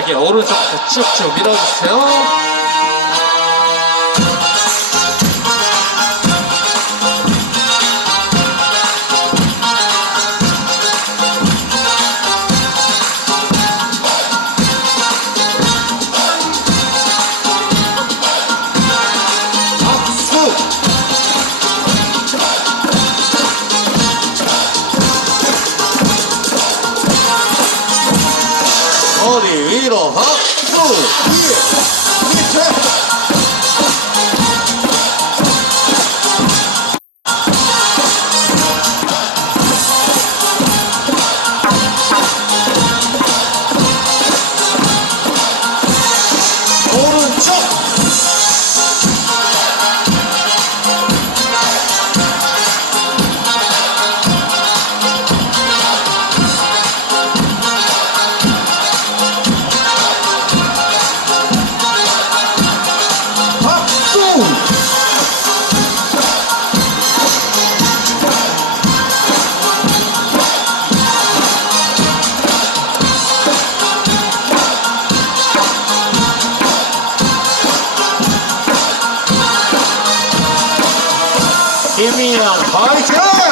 다리 오른쪽부터 쭉쭉 밀어주세요. 머리 위로 박 Give me a high five.